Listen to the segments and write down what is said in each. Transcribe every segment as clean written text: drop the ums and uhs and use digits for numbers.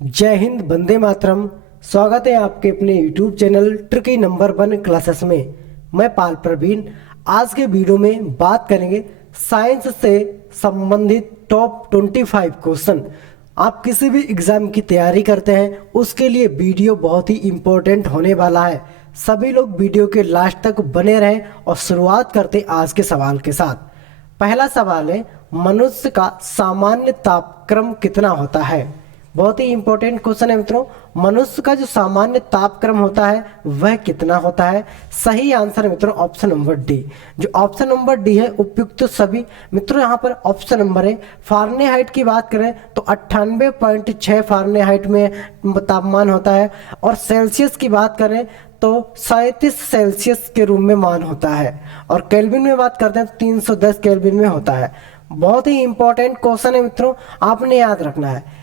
जय हिंद, वंदे मातरम। स्वागत है आपके अपने YouTube channel tricky number 1 classes में। मैं पाल प्रवीण। आज के वीडियो में बात करेंगे साइंस से संबंधित टॉप 25 क्वेश्चन। आप किसी भी एग्जाम की तैयारी करते हैं उसके लिए वीडियो बहुत ही इम्पोर्टेंट होने वाला है। सभी लोग वीडियो के लास्ट तक बने रहें और शुरुआत करते आज के सवाल के साथ। पहला सवाल है, मनुष्य का सामान्य तापक्रम कितना होता है? बहुत ही इंपॉर्टेंट क्वेश्चन है मित्रों। मनुष्य का जो सामान्य तापक्रम होता है वह कितना होता है? सही आंसर है मित्रों ऑप्शन नंबर डी। जो ऑप्शन नंबर डी है उपयुक्त सभी मित्रों। यहाँ पर ऑप्शन नंबर है। फारेनहाइट की बात करें तो 98.6 फारेनहाइट में तापमान होता है, और सेल्सियस की बात करें तो 37 सेल्सियस के रूप में मान होता है, और केल्विन में बात करते हैं तो 310 केल्विन में होता है। बहुत ही इंपॉर्टेंट क्वेश्चन है मित्रों, आपने याद रखना है।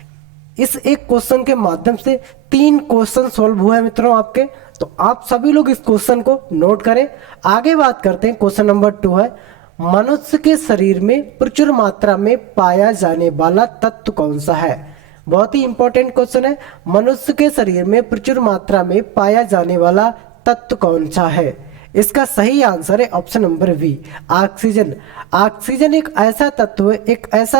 इस एक क्वेश्चन के माध्यम से 3 क्वेश्चन सॉल्व हुए मित्रों आपके, तो आप सभी लोग इस क्वेश्चन को नोट करें। आगे बात करते हैं। क्वेश्चन नंबर 2 है, मनुष्य के शरीर में प्रचुर मात्रा में पाया जाने वाला तत्व कौन सा है? बहुत ही इंपॉर्टेंट क्वेश्चन है। मनुष्य के शरीर में प्रचुर मात्रा में पाया जाने वाला तत्व कौन सा है? इसका सही आंसर है option number B, oxygen. Oxygen एक ऐसा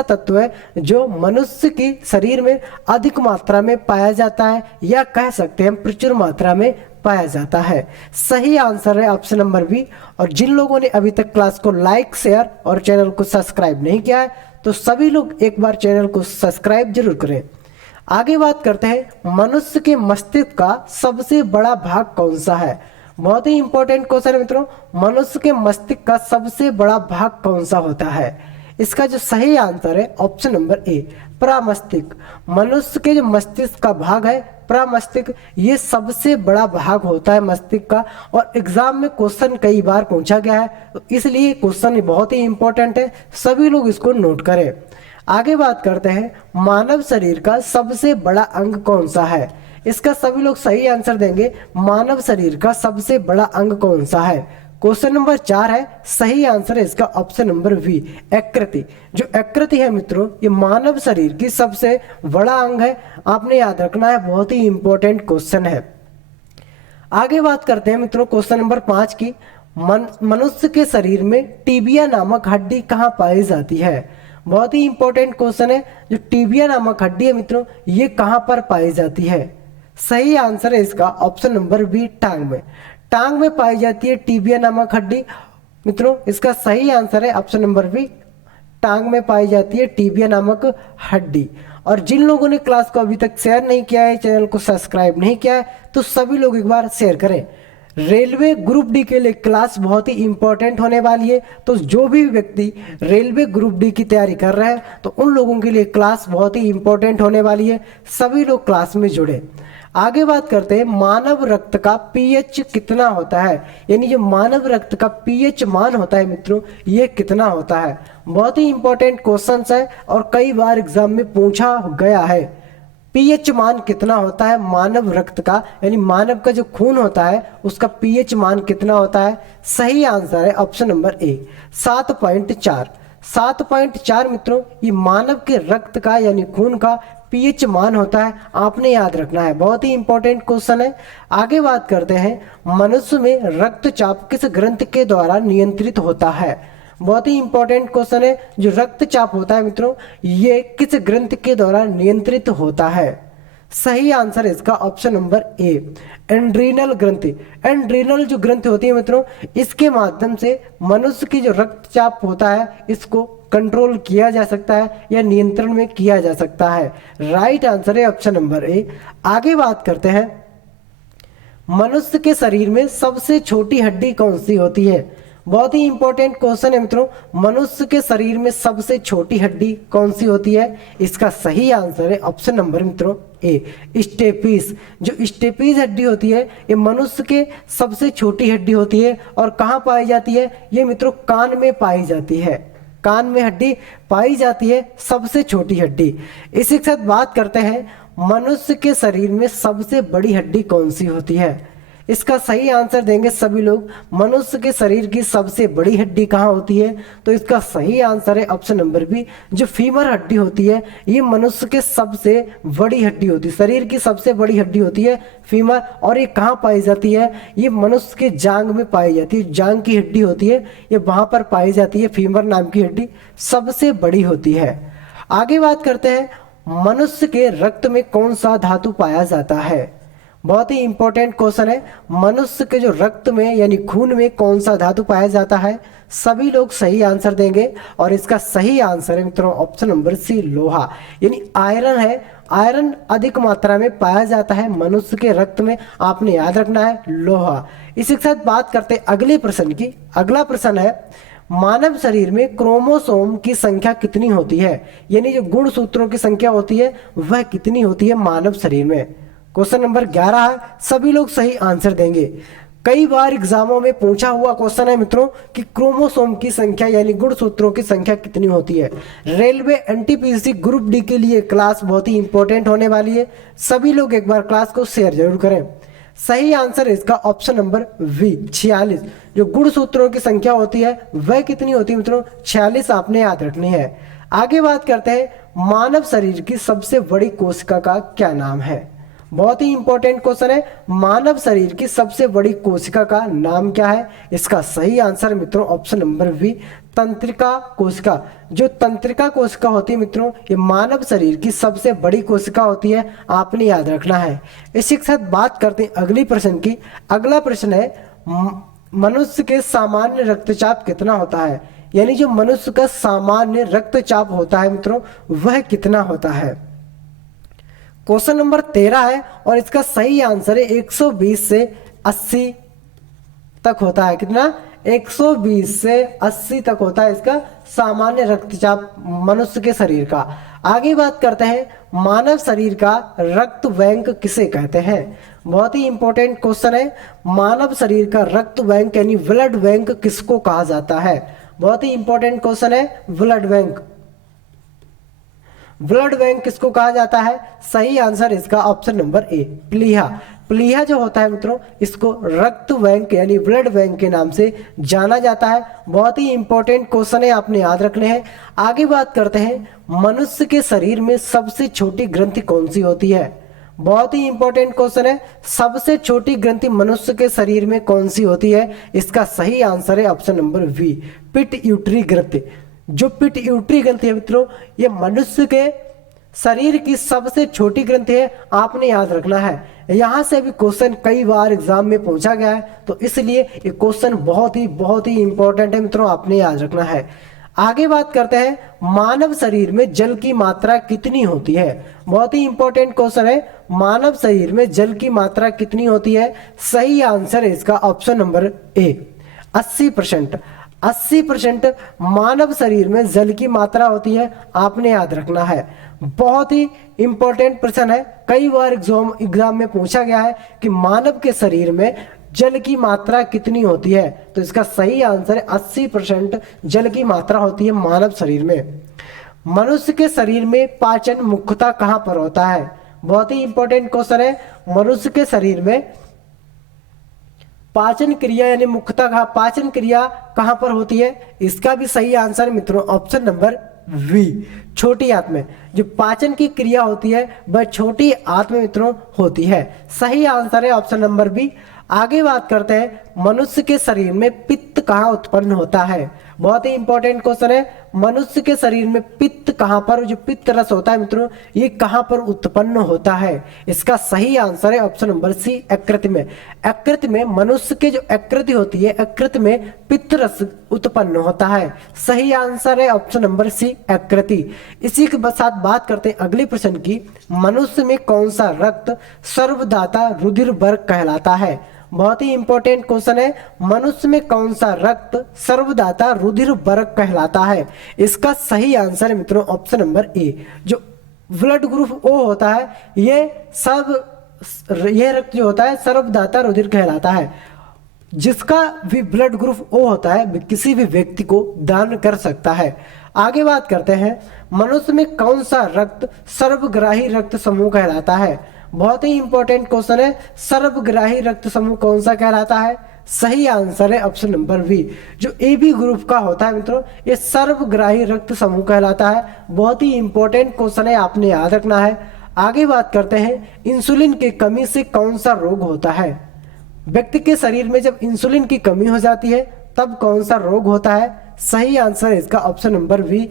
तत्व है जो मनुष्य के शरीर में अधिक मात्रा में पाया जाता है, या कह सकते हैं प्रचुर मात्रा में पाया जाता है। सही आंसर है ऑप्शन नंबर बी। और जिन लोगों ने अभी तक क्लास को लाइक, शेयर और चैनल को सब्सक्राइब नहीं किया है तो सभी लोग एक बार चैनल को सब्सक्राइब जरूर करें। आगे बात करते हैं, मनुष्य के मस्तिष्क का सबसे बड़ा भाग कौन सा है? बहुत ही इंपॉर्टेंट क्वेश्चन है मित्रों। मनुष्य के मस्तिष्क का सबसे बड़ा भाग कौन सा होता है? इसका जो सही आंसर है ऑप्शन नंबर ए, प्रमस्तिष्क। मनुष्य के जो मस्तिष्क का भाग है प्रमस्तिष्क, ये सबसे बड़ा भाग होता है मस्तिष्क का, और एग्जाम में क्वेश्चन कई बार पूछा गया है, तो इसलिए क्वेश्चन बहुत ही इंपॉर्टेंट है। सभी लोग इसको नोट करें। आगे बात करते हैं, मानव शरीर का सबसे बड़ा अंग कौन सा है? इसका सभी लोग सही आंसर देंगे। मानव शरीर का सबसे बड़ा अंग कौन सा है? क्वेश्चन नंबर 4 है। सही आंसर है इसका ऑप्शन नंबर बी, यकृति। जो यकृति है मित्रों, ये मानव शरीर की सबसे बड़ा अंग है। आपने याद रखना है, बहुत ही इंपॉर्टेंट क्वेश्चन है। आगे बात करते हैं मित्रों क्वेश्चन नंबर 5 की। मनुष्य के शरीर में टीबिया नामक हड्डी कहाँ पाई जाती है? बहुत ही इंपॉर्टेंट क्वेश्चन है। जो टीबिया नामक हड्डी है मित्रों, ये कहाँ पर पाई जाती है? सही आंसर है इसका ऑप्शन नंबर बी, टांग में। टांग में पाई जाती है टीबिया नामक हड्डी मित्रों। इसका सही आंसर है ऑप्शन नंबर बी, टांग में पाई जाती है टीबिया नामक हड्डी। और जिन लोगों ने क्लास को अभी तक शेयर नहीं किया है, चैनल को सब्सक्राइब नहीं किया है, तो सभी लोग एक बार शेयर करें। रेलवे ग्रुप डी के लिए क्लास बहुत ही इंपॉर्टेंट होने वाली है, तो जो भी व्यक्ति रेलवे ग्रुप डी की तैयारी कर रहे हैं तो उन लोगों के लिए क्लास बहुत ही इंपॉर्टेंट होने वाली है। सभी लोग क्लास में जुड़े। आगे बात करते हैं, मानव रक्त का पीएच कितना होता है? यानी जो मानव रक्त का पीएच मान होता है मित्रों, ये कितना होता है? बहुत ही इंपॉर्टेंट क्वेश्चन है और कई बार एग्जाम में पूछा गया है। पीएच मान कितना होता है मानव रक्त का, यानी मानव का जो खून होता है उसका पीएच मान कितना होता है? सही आंसर है ऑप्शन नंबर ए, 7.4। 7.4 मित्रों, ये मानव के रक्त का यानी खून का पीएच मान होता है। आपने याद रखना है, बहुत ही इंपॉर्टेंट क्वेश्चन है। आगे बात करते हैं, मनुष्य में रक्तचाप किस ग्रंथि के द्वारा नियंत्रित होता है? बहुत ही इंपॉर्टेंट क्वेश्चन है। जो रक्तचाप होता है मित्रों, ये किस ग्रंथि के द्वारा नियंत्रित होता है? सही आंसर है इसका ऑप्शन नंबर ए, एंड्रीनल ग्रंथि। एंड्रीनल जो ग्रंथि होती है मित्रों, इसके माध्यम से मनुष्य की जो रक्तचाप होता है इसको कंट्रोल किया जा सकता है या नियंत्रण में किया जा सकता है। राइट आंसर है ऑप्शन नंबर ए। आगे बात करते हैं, मनुष्य के शरीर में सबसे छोटी हड्डी कौन सी होती है? बहुत ही इंपॉर्टेंट क्वेश्चन है मित्रों। मनुष्य के शरीर में सबसे छोटी हड्डी कौन सी होती है? इसका सही आंसर है ऑप्शन नंबर मित्रों ए, स्टेपीज। जो स्टेपीज हड्डी होती है ये मनुष्य के सबसे छोटी हड्डी होती है, और कहाँ पाई जाती है? ये मित्रों कान में पाई जाती है। कान में हड्डी पाई जाती है, सबसे छोटी हड्डी। इसी के साथ बात करते हैं, मनुष्य के शरीर में सबसे बड़ी हड्डी कौन सी होती है? इसका सही आंसर देंगे सभी लोग। मनुष्य के शरीर की सबसे बड़ी हड्डी कहाँ होती है? तो इसका सही आंसर है ऑप्शन नंबर बी, जो फीमर हड्डी होती है ये मनुष्य के सबसे बड़ी हड्डी होती है, शरीर की सबसे बड़ी हड्डी होती है फीमर। और ये कहाँ पाई जाती है? ये मनुष्य के जांग में पाई जाती है, जांग की हड्डी होती है ये वहां पर पाई जाती है, फीमर नाम की हड्डी सबसे बड़ी होती है। आगे बात करते हैं, मनुष्य के रक्त में कौन सा धातु पाया जाता है? बहुत ही इंपॉर्टेंट क्वेश्चन है। मनुष्य के जो रक्त में यानी खून में कौन सा धातु पाया जाता है? सभी लोग सही आंसर देंगे और इसका सही आंसर है मित्रों ऑप्शन नंबर सी, लोहा, यानी आयरन है। आयरन अधिक मात्रा में पाया जाता है मनुष्य के रक्त में, आपने याद रखना है लोहा। इसी के साथ बात करते हैं अगले प्रश्न की। अगला प्रश्न है, मानव शरीर में क्रोमोसोम की संख्या कितनी होती है? यानी जो गुणसूत्रों की संख्या होती है वह कितनी होती है मानव शरीर में? क्वेश्चन नंबर 11 है, सभी लोग सही आंसर देंगे। कई बार एग्जामों में पूछा हुआ क्वेश्चन है मित्रों कि क्रोमोसोम की संख्या यानी गुणसूत्रों की संख्या कितनी होती है। रेलवे एनटीपीसी ग्रुप डी के लिए क्लास बहुत ही इंपॉर्टेंट होने वाली है, सभी लोग एक बार क्लास को शेयर जरूर करें। सही आंसर इसका ऑप्शन नंबर वी, 46। जो गुणसूत्रों की संख्या होती है वह कितनी होती है मित्रों? 46 आपने याद रखनी है। आगे बात करते हैं, मानव शरीर की सबसे बड़ी कोशिका का क्या नाम है? बहुत ही इंपॉर्टेंट क्वेश्चन है, मानव शरीर की सबसे बड़ी कोशिका का नाम क्या है? इसका सही आंसर मित्रों ऑप्शन नंबर बी, तंत्रिका कोशिका। जो तंत्रिका कोशिका होती है मित्रों ये मानव शरीर की सबसे बड़ी कोशिका होती है, आपने याद रखना है। इसी के साथ बात करते हैं अगली प्रश्न की। अगला प्रश्न है, मनुष्य के सामान्य रक्तचाप कितना होता है? यानी जो मनुष्य का सामान्य रक्तचाप होता है मित्रों वह कितना होता है? क्वेश्चन नंबर 13 है और इसका सही आंसर है 120 से 80 तक होता है। कितना? 120 से 80 तक होता है इसका सामान्य रक्तचाप मनुष्य के शरीर का। आगे बात करते हैं, मानव शरीर का रक्त बैंक किसे कहते हैं? बहुत ही इंपॉर्टेंट क्वेश्चन है, मानव शरीर का रक्त बैंक यानी ब्लड बैंक किसको कहा जाता है? बहुत ही इंपॉर्टेंट क्वेश्चन है, ब्लड बैंक। ब्लड बैंक किसको कहा जाता है? सही आंसर इसका ऑप्शन नंबर ए, प्लीहा। प्लीहा जो होता है मित्रों इसको रक्त बैंक यानी ब्लड बैंक के नाम से जाना जाता है। बहुत ही इंपॉर्टेंट क्वेश्चन है, आपने याद रखने हैं। आगे बात करते हैं, मनुष्य के शरीर में सबसे छोटी ग्रंथि कौन सी होती है? बहुत ही इंपॉर्टेंट क्वेश्चन है, सबसे छोटी ग्रंथि मनुष्य के शरीर में कौन सी होती है? इसका सही आंसर है ऑप्शन नंबर वी, पिट्यूटरी ग्रंथि। जो पिट्यूटरी ग्रंथि है मित्रों ये मनुष्य के शरीर की सबसे छोटी ग्रंथि है, आपने याद रखना है। यहां से भी क्वेश्चन कई बार एग्जाम में पूछा गया है तो इसलिए ये क्वेश्चन बहुत ही इंपॉर्टेंट है मित्रों, आपने याद रखना है। आगे बात करते हैं, मानव शरीर में जल की मात्रा कितनी होती है? बहुत ही इंपॉर्टेंट क्वेश्चन है, मानव शरीर में जल की मात्रा कितनी होती है? सही आंसर है इसका ऑप्शन नंबर ए, 80%। 80% मानव शरीर में जल की मात्रा होती है, आपने याद रखना है। बहुत ही इंपॉर्टेंट प्रश्न है, कई बार एग्जाम में पूछा गया है कि मानव के शरीर में जल की मात्रा कितनी होती है? तो इसका सही आंसर है 80% जल की मात्रा होती है मानव शरीर में। मनुष्य के शरीर में पाचन मुख्यतः कहां पर होता है? बहुत ही इंपॉर्टेंट क्वेश्चन है, मनुष्य के शरीर में पाचन क्रिया यानी मुख्यतः पाचन क्रिया कहां पर होती है? इसका भी सही आंसर मित्रों ऑप्शन नंबर वी, छोटी आंत में। जो पाचन की क्रिया होती है वह छोटी आंत में मित्रों होती है। सही आंसर है ऑप्शन नंबर बी। आगे बात करते हैं, मनुष्य के शरीर में पित्त कहाँ उत्पन्न होता है? बहुत ही इंपॉर्टेंट क्वेश्चन है, मनुष्य के शरीर में पित्त कहाँ पर, जो पित्त रस होता है मित्रों ये कहाँ पर उत्पन्न होता है? इसका सही आंसर है ऑप्शन नंबर सी, यकृत में। यकृत में मनुष्य के जो यकृत होती है यकृत में पित्त रस उत्पन्न होता है। सही आंसर है ऑप्शन नंबर सी, यकृति। इसी के साथ बात करते हैं अगले प्रश्न की, मनुष्य में कौन सा रक्त सर्वदाता रुधिर वर्ग कहलाता है? बहुत ही इंपॉर्टेंट क्वेश्चन है, मनुष्य में कौन सा रक्त सर्वदाता रुधिर वर्ग कहलाता है? इसका सही आंसर है मित्रों ऑप्शन नंबर ए, जो ब्लड ग्रुप ओ होता है यह रक्त जो होता है सर्वदाता रुधिर कहलाता है। जिसका भी ब्लड ग्रुप ओ होता है किसी भी व्यक्ति को दान कर सकता है। आगे बात करते हैं, मनुष्य में कौन सा रक्त सर्वग्राही रक्त समूह कहलाता है? बहुत ही इंपॉर्टेंट क्वेश्चन है। सर्वग्राही रक्त समूह कौन सा कहलाता है? सही आंसर है ऑप्शन नंबर बी। जो ए बी ग्रुप का होता है मित्रों, ये सर्वग्राही रक्त समूह कहलाता है। बहुत ही इंपॉर्टेंट क्वेश्चन है, आपने याद रखना है। आगे बात करते हैं, इंसुलिन की कमी से कौन सा रोग होता है? व्यक्ति के शरीर में जब इंसुलिन की कमी हो जाती है तब कौन सा रोग होता है? सही आंसर है इसका ऑप्शन नंबर बी,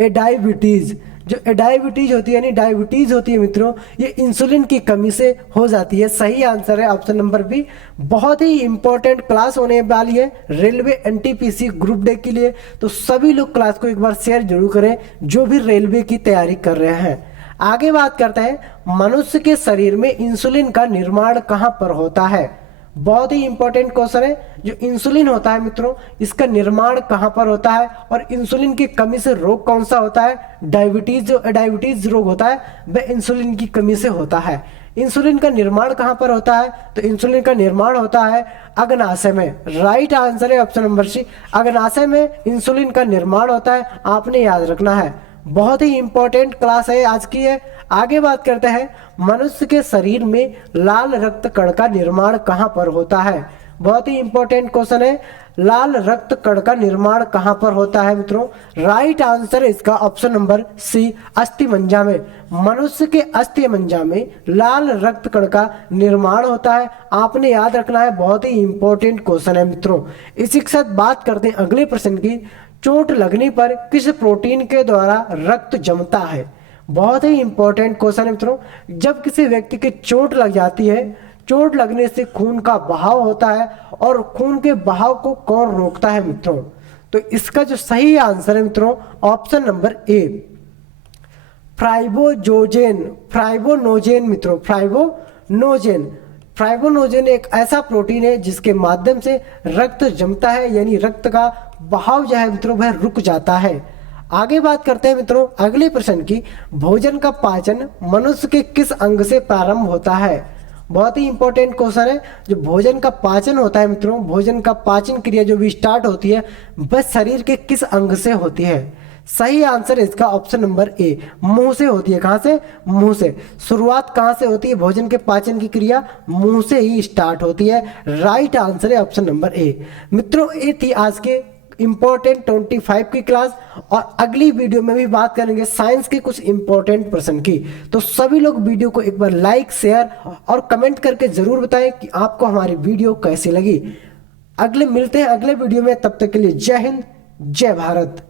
डायबिटीज। जो डायबिटीज होती है यानी डायबिटीज होती है मित्रों, ये इंसुलिन की कमी से हो जाती है। सही आंसर है ऑप्शन नंबर बी। बहुत ही इंपॉर्टेंट क्लास होने वाली है रेलवे एनटीपीसी ग्रुप डे के लिए, तो सभी लोग क्लास को एक बार शेयर जरूर करें जो भी रेलवे की तैयारी कर रहे हैं। आगे बात करते हैं, मनुष्य के शरीर में इंसुलिन का निर्माण कहाँ पर होता है? बहुत ही इंपॉर्टेंट क्वेश्चन है। जो इंसुलिन होता है मित्रों, इसका निर्माण कहाँ पर होता है और इंसुलिन की कमी से रोग कौन सा होता है? डायबिटीज। जो डायबिटीज रोग होता है वह इंसुलिन की कमी से होता है। इंसुलिन का निर्माण कहाँ पर होता है? तो इंसुलिन का निर्माण होता है अग्नाशय में। राइट आंसर है ऑप्शन नंबर सी, अग्नाशय में इंसुलिन का निर्माण होता है, आपने याद रखना है। बहुत ही इंपॉर्टेंट क्लास है आज की है। आगे बात करते हैं, मनुष्य के शरीर में लाल रक्त कण का निर्माण कहाँ पर होता है? बहुत ही इंपॉर्टेंट क्वेश्चन है, लाल रक्त कण का निर्माण कहाँ पर होता है मित्रों? राइट आंसर है इसका ऑप्शन नंबर सी, अस्थिमज्जा में। मनुष्य के अस्थिमज्जा में लाल रक्त कण का निर्माण होता है, आपने याद रखना है। बहुत ही इंपॉर्टेंट क्वेश्चन है मित्रों। इसी के साथ बात करते हैं अगले प्रश्न की, चोट लगने पर किस प्रोटीन के द्वारा रक्त जमता है? बहुत ही इंपॉर्टेंट क्वेश्चन है मित्रों। जब किसी व्यक्ति की चोट लग जाती है, चोट लगने से खून का बहाव होता है और खून के बहाव को कौन रोकता है मित्रों? तो इसका जो सही आंसर है मित्रों ऑप्शन नंबर ए, फाइब्रोनोजेन। फाइब्रोनोजेन मित्रों, फाइब्रोनोजेन। फाइब्रोनोजेन एक ऐसा प्रोटीन है जिसके माध्यम से रक्त जमता है, यानी रक्त का बहाव जो है मित्रों वह रुक जाता है। आगे बात करते हैं मित्रों अगले प्रश्न की, भोजन का पाचन मनुष्य के किस अंग से प्रारंभ होता है? बहुत ही इंपॉर्टेंट क्वेश्चन है। जो भोजन का पाचन होता है मित्रों, भोजन का पाचन क्रिया जो भी स्टार्ट होती है वह शरीर के किस अंग से होती है? सही आंसर इसका ऑप्शन नंबर ए, मुंह से होती है। कहां से? मुंह से। शुरुआत कहां से होती है भोजन के पाचन की क्रिया? मुंह से ही स्टार्ट होती है। राइट आंसर है ऑप्शन नंबर ए। मित्रों ये थी आज के इंपॉर्टेंट 25 की क्लास, और अगली वीडियो में भी बात करेंगे साइंस के कुछ इंपॉर्टेंट प्रश्न की। तो सभी लोग वीडियो को एक बार लाइक, शेयर और कमेंट करके जरूर बताएं कि आपको हमारी वीडियो कैसी लगी। मिलते हैं अगले वीडियो में, तब तक के लिए जय हिंद, जय भारत।